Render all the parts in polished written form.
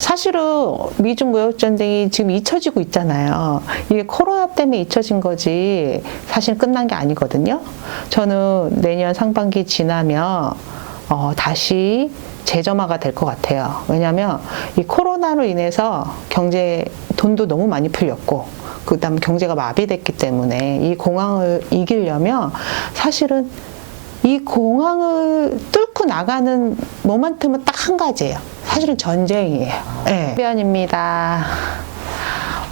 사실은 미중 무역 전쟁이 지금 잊혀지고 있잖아요. 이게 코로나 때문에 잊혀진 거지 사실 끝난 게 아니거든요. 저는 내년 상반기 지나면 다시 재점화가 될 것 같아요. 왜냐하면 이 코로나로 인해서 돈도 너무 많이 풀렸고 그다음 경제가 마비됐기 때문에 이 공황을 이기려면 사실은 이 공황을 뚫고 나가는 모멘텀은 딱 한 가지예요. 사실은 전쟁이에요. 네. 변입니다.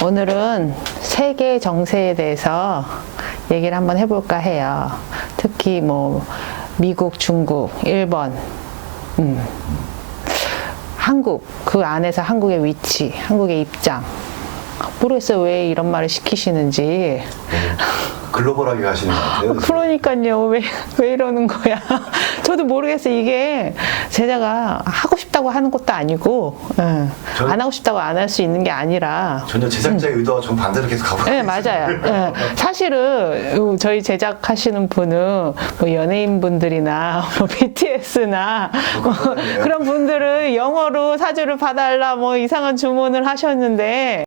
오늘은 세계 정세에 대해서 얘기를 한번 해볼까 해요. 특히 뭐 미국, 중국, 일본, 한국, 그 안에서 한국의 위치, 한국의 입장. 모르겠어요. 왜 이런 말을 시키시는지. 글로벌하게 가시는 것 같아요. 그러니까요. 왜 이러는 거야. 저도 모르겠어요. 이게 제자가 하고 싶다고 하는 것도 아니고 안 하고 싶다고 안 할 수 있는 게 아니라 전혀 제작자의 의도와 좀 반대로 계속 가고 네, 맞아요. 네. 사실은 저희 제작하시는 분은 뭐 연예인분들이나 뭐 BTS나 그런 분들은 영어로 사주를 봐달라 뭐 이상한 주문을 하셨는데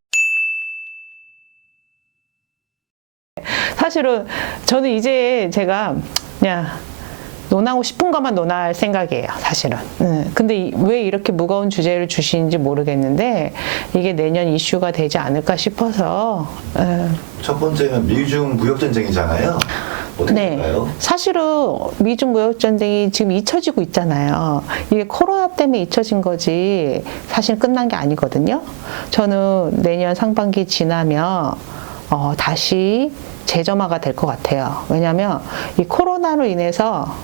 사실은 저는 이제 제가 그냥 논하고 싶은 것만 논할 생각이에요, 사실은. 근데 왜 이렇게 무거운 주제를 주시는지 모르겠는데 이게 내년 이슈가 되지 않을까 싶어서. 첫 번째는 미중 무역전쟁이잖아요. 어떻게 될까요? 네, 사실은 미중 무역전쟁이 지금 잊혀지고 있잖아요. 이게 코로나 때문에 잊혀진 거지 사실 끝난 게 아니거든요. 저는 내년 상반기 지나면 다시 재점화가 될 것 같아요. 왜냐하면 이 코로나로 인해서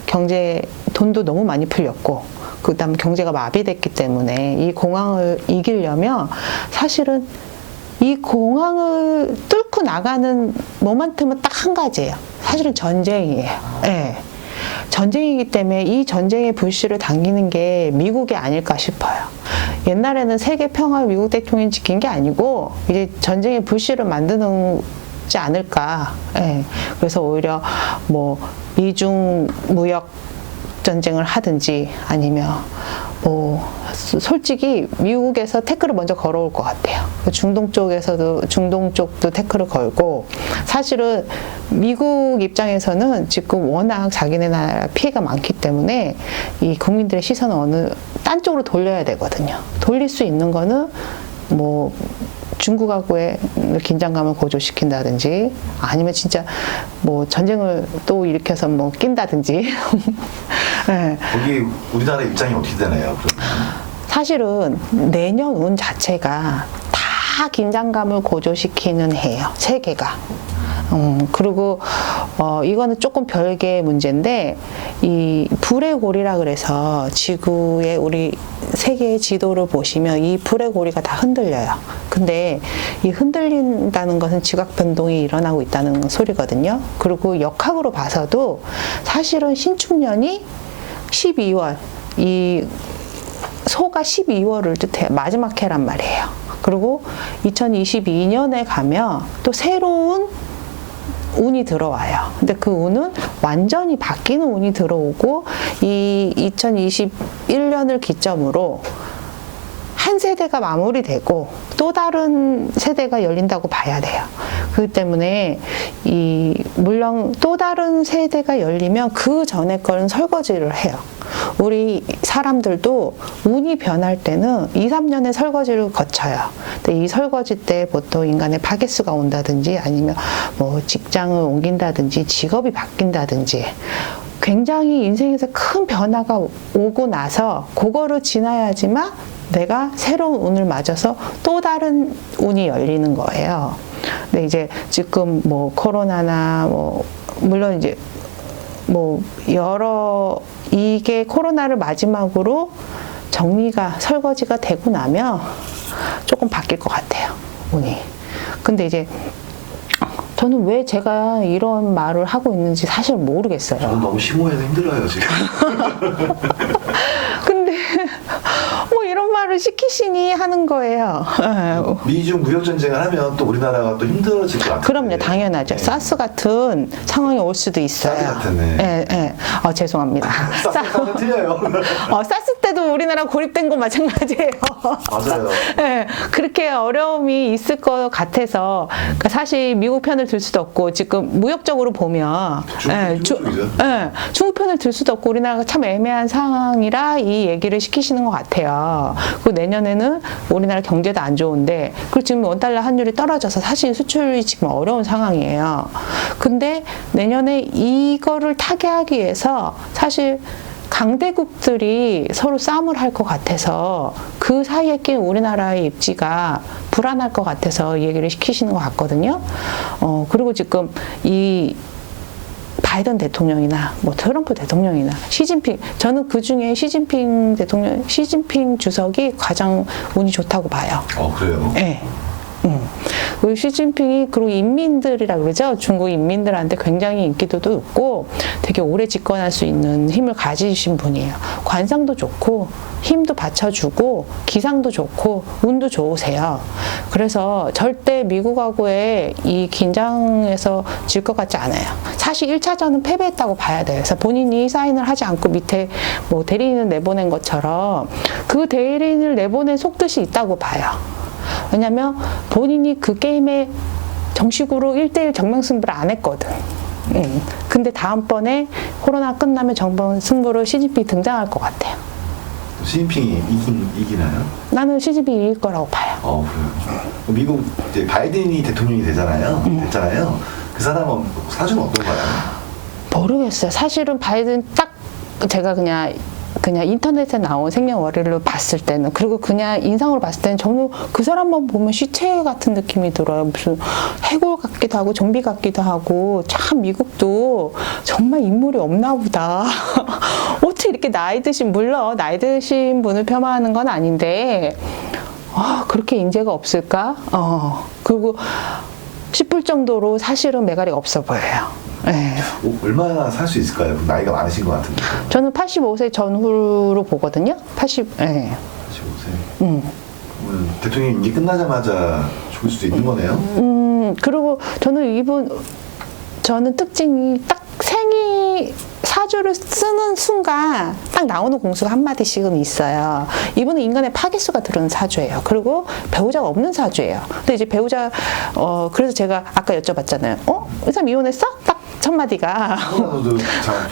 돈도 너무 많이 풀렸고 그다음 경제가 마비됐기 때문에 이 공황을 이기려면 사실은 이 공황을 뚫고 나가는 모멘텀은 딱 한 가지예요. 사실은 전쟁이에요. 네. 전쟁이기 때문에 이 전쟁의 불씨를 당기는 게 미국이 아닐까 싶어요. 옛날에는 세계 평화를 미국 대통령이 지킨 게 아니고 이제 전쟁의 불씨를 만드는 지 않을까. 예. 그래서 오히려 뭐 이중 무역 전쟁을 하든지 아니면 뭐 솔직히 미국에서 태클을 먼저 걸어올 것 같아요. 중동 쪽도 태클을 걸고 사실은 미국 입장에서는 지금 워낙 자기네 나라 피해가 많기 때문에 이 국민들의 시선을 딴 쪽으로 돌려야 되거든요. 돌릴 수 있는 거는 뭐 중국하고의 긴장감을 고조시킨다든지 아니면 진짜 뭐 전쟁을 또 일으켜서 뭐 낀다든지. 네. 거기 우리나라 입장이 어떻게 되나요? 그러면? 사실은 내년 운 자체가 다 긴장감을 고조시키는 해예요. 세계가. 그리고 이거는 조금 별개의 문제인데 이 불의 고리라 그래서 지구의 우리 세계의 지도를 보시면 이 불의 고리가 다 흔들려요. 근데 이 흔들린다는 것은 지각 변동이 일어나고 있다는 소리거든요. 그리고 역학으로 봐서도 사실은 신축년이 12월 이 소가 12월을 뜻해요. 마지막 해란 말이에요. 그리고 2022년에 가면 또 새로운 운이 들어와요. 근데 그 운은 완전히 바뀌는 운이 들어오고 이 2021년을 기점으로 한 세대가 마무리되고 또 다른 세대가 열린다고 봐야 돼요. 그렇기 때문에 물론 또 다른 세대가 열리면 그 전에 거는 설거지를 해요. 우리 사람들도 운이 변할 때는 2, 3년의 설거지를 거쳐요. 근데 이 설거지 때 보통 인간의 파괴수가 온다든지 아니면 뭐 직장을 옮긴다든지 직업이 바뀐다든지 굉장히 인생에서 큰 변화가 오고 나서 그거를 지나야지만 내가 새로운 운을 맞아서 또 다른 운이 열리는 거예요. 근데 이제 지금 뭐 코로나나 뭐 물론 이제 뭐 이게 코로나를 마지막으로 설거지가 되고 나면 조금 바뀔 것 같아요, 운이. 근데 이제 저는 왜 제가 이런 말을 하고 있는지 사실 모르겠어요. 저는 너무 심오해서 힘들어요, 지금. 근데 뭐 이런 말 말을 시키시니 하는 거예요. 미중 무역 전쟁을 하면 또 우리나라가 또 힘들어질 것 같아요. 그럼요, 당연하죠. 네. 사스 같은 상황이 올 수도 있어요. 사스 같았네. 예, 예. 죄송합니다. 사스는 틀려요. 사스 때도 우리나라 고립된 거 마찬가지예요. 맞아요. 네, 그렇게 어려움이 있을 것 같아서 그러니까 사실 미국 편을 들 수도 없고 지금 무역적으로 보면 중국 편을 들 수도 없고 우리나라가 참 애매한 상황이라 이 얘기를 시키시는 것 같아요. 그리고 내년에는 우리나라 경제도 안 좋은데 그리고 지금 원달러 환율이 떨어져서 사실 수출이 지금 어려운 상황이에요. 근데 내년에 이거를 타개하기 위해서 사실 강대국들이 서로 싸움을 할 것 같아서 그 사이에 낀 우리나라의 입지가 불안할 것 같아서 얘기를 시키시는 것 같거든요. 그리고 지금 이 바이든 대통령이나 뭐 트럼프 대통령이나 시진핑, 저는 그 중에 시진핑 주석이 가장 운이 좋다고 봐요. 그래요? 네. 그 시진핑이 그리고 인민들이라 그러죠. 중국 인민들한테 굉장히 인기도도 있고 되게 오래 집권할 수 있는 힘을 가지신 분이에요. 관상도 좋고 힘도 받쳐주고 기상도 좋고 운도 좋으세요. 그래서 절대 미국하고의 이 긴장에서 질 것 같지 않아요. 사실 1차전은 패배했다고 봐야 돼요. 그래서 본인이 사인을 하지 않고 밑에 뭐 대리인을 내보낸 것처럼 그 대리인을 내보낸 속뜻이 있다고 봐요. 왜냐면 본인이 그 게임에 정식으로 1대1 정면승부를 안 했거든. 근데 다음번에 코로나 끝나면 정면승부로 시진핑이 등장할 것 같아요. 시진핑이 이기나요? 나는 시진핑이 이길 거라고 봐요. 그래요. 미국 이제 바이든이 대통령이 됐잖아요. 그 사람은 사주는 어떤가요? 모르겠어요. 사실은 바이든 딱 제가 그냥 인터넷에 나온 생년월일로 봤을 때는 그리고 그냥 인상으로 봤을 때는 저는 그 사람만 보면 시체 같은 느낌이 들어요. 무슨 해골 같기도 하고 좀비 같기도 하고 참 미국도 정말 인물이 없나 보다. 어떻게 이렇게 나이 드신 물론 나이 드신 분을 폄하하는 건 아닌데 그렇게 인재가 없을까? 그리고 싶을 정도로 사실은 매가리가 없어 보여요. 네. 얼마나 살 수 있을까요? 나이가 많으신 것 같은데. 저는 85세 전후로 보거든요. 85세. 그러면 대통령 임기 끝나자마자 죽을 수도 있는 거네요. 그리고 저는 특징이 딱 사주를 쓰는 순간 딱 나오는 공수가 한마디씩은 있어요. 이분은 인간의 파괴수가 들어오는 사주예요. 그리고 배우자가 없는 사주예요. 근데 이제 배우자, 그래서 제가 아까 여쭤봤잖아요. 이 사람 이혼했어? 딱 첫 마디가.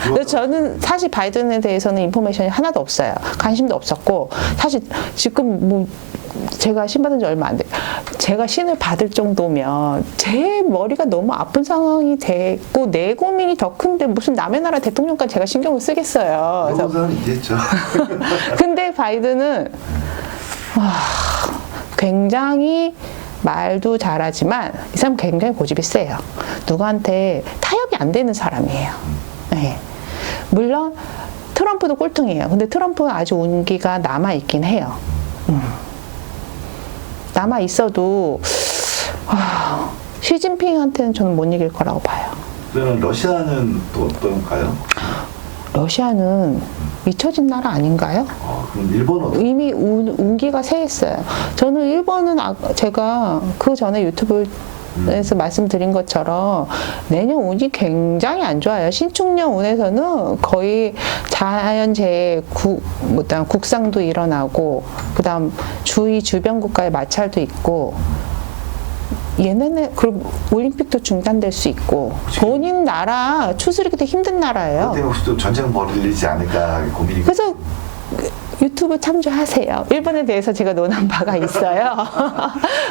그래서 저는 사실 바이든에 대해서는 인포메이션이 하나도 없어요. 관심도 없었고, 사실 지금 뭐, 제가 신 받은 지 얼마 안 돼요. 제가 신을 받을 정도면 제 머리가 너무 아픈 상황이 됐고 내 고민이 더 큰데 무슨 남의 나라 대통령까지 제가 신경을 쓰겠어요. 그런 사람 있겠죠. 근데 바이든은 굉장히 말도 잘하지만 이 사람 굉장히 고집이 세요. 누구한테 타협이 안 되는 사람이에요. 네. 물론 트럼프도 꼴통이에요. 근데 트럼프는 아주 운기가 남아있긴 해요. 남아 있어도 시진핑한테는 저는 못 이길 거라고 봐요. 그러면 러시아는 또 어떤가요? 러시아는 잊혀진 나라 아닌가요? 그럼 일본은 어떨까요? 이미 운기가 세했어요. 저는 일본은 제가 그 전에 유튜브에서 말씀드린 것처럼 내년 운이 굉장히 안 좋아요. 신축년 운에서는 거의 자연재해, 국상도 일어나고 그다음 주변 국가의 마찰도 있고 얘네는 그리고 올림픽도 중단될 수 있고 본인 나라 추스르기도 힘든 나라예요. 그때 혹시 또 전쟁 벌이지 않을까 고민이. 그래서 유튜브 참조하세요. 일본에 대해서 제가 논한 바가 있어요.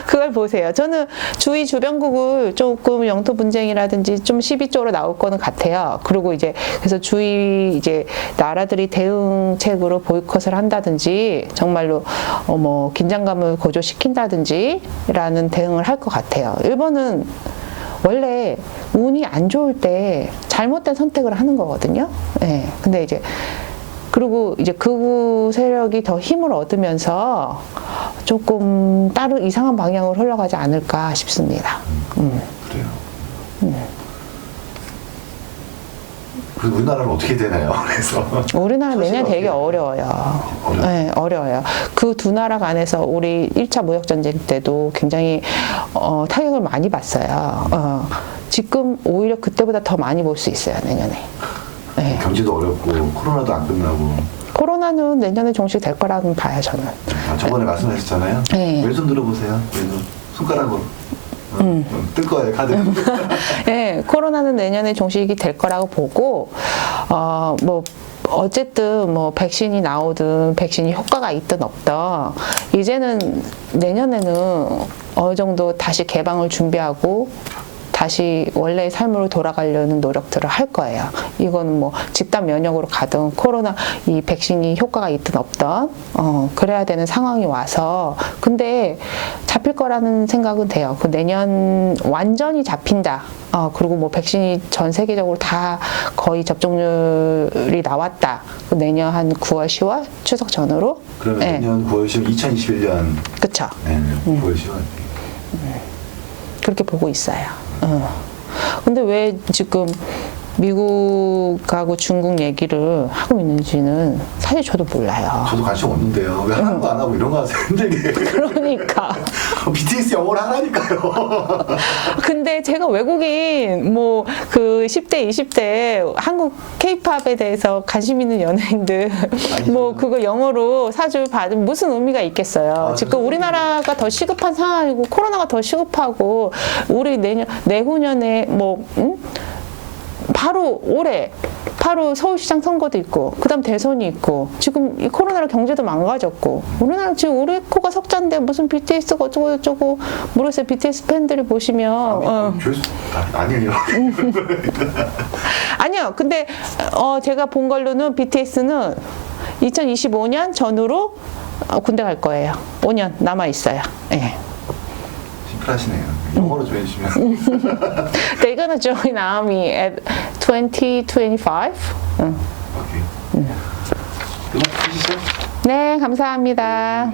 그걸 보세요. 저는 주변국을 조금 영토 분쟁이라든지 좀 시비 쪽으로 나올 거는 같아요. 그리고 그래서 이제 나라들이 대응책으로 보이콧을 한다든지 정말로 긴장감을 고조시킨다든지라는 대응을 할 것 같아요. 일본은 원래 운이 안 좋을 때 잘못된 선택을 하는 거거든요. 네. 근데 그리고 극우 세력이 더 힘을 얻으면서 조금 다른 이상한 방향으로 흘러가지 않을까 싶습니다. 그래요. 그 우리나라는 어떻게 되나요? 그래서 우리나라 내년 사실은 되게 어떻게 어려워요. 어려워요? 네, 어려워요. 그 두 나라 간에서 우리 1차 무역전쟁 때도 굉장히 타격을 많이 봤어요. 지금 오히려 그때보다 더 많이 볼 수 있어요, 내년에. 네. 경제도 어렵고 코로나도 안 끝나고 코로나는 내년에 종식될 거라고 봐요, 저는. 저번에 말씀하셨잖아요. 네. 왼손 들어보세요. 왼손 손가락으로 뜰 거예요 카드. 네, 코로나는 내년에 종식이 될 거라고 보고, 뭐, 어쨌든 뭐 백신이 나오든 백신이 효과가 있든 없든 이제는 내년에는 어느 정도 다시 개방을 준비하고 다시 원래의 삶으로 돌아가려는 노력들을 할 거예요. 이거는 뭐 집단 면역으로 가든 코로나 이 백신이 효과가 있든 없든 그래야 되는 상황이 와서 근데 잡힐 거라는 생각은 돼요. 그 내년 완전히 잡힌다. 그리고 뭐 백신이 전 세계적으로 다 거의 접종률이 나왔다. 그 내년 한 9월, 10월 추석 전후로. 그러면 네. 내년 9월 10월 2021년 그쵸. 네, 9월 10월 그렇게 보고 있어요. 근데 왜 지금 미국하고 중국 얘기를 하고 있는지는 사실 저도 몰라요. 저도 관심 없는데요. 왜 하는 거 안 하고 이런 거 하세요? 힘들게. 그러니까. BTS 영어를 하라니까요. 근데 제가 외국인 뭐 그 10대, 20대 한국 케이팝에 대해서 관심 있는 연예인들 뭐 그거 영어로 사주 받으면 무슨 의미가 있겠어요. 지금 우리나라가 더 시급한 상황이고 코로나가 더 시급하고 우리 내후년에 뭐 바로 올해 바로 서울시장 선거도 있고 그다음 대선이 있고 지금 이 코로나로 경제도 망가졌고 우리나라 지금 우리 코가 석자인데 무슨 BTS가 어쩌고 저쩌고 모르겠어요. BTS 팬들이 보시면 아니에요. 아니요. 근데 제가 본 걸로는 BTS는 2025년 전후로 군대 갈 거예요. 5년 남아 있어요. 예. 심플하시네요. 영어로 좀 해주시면. They're gonna join army at 2025. 오케이. 음악 주시죠. 네, 감사합니다.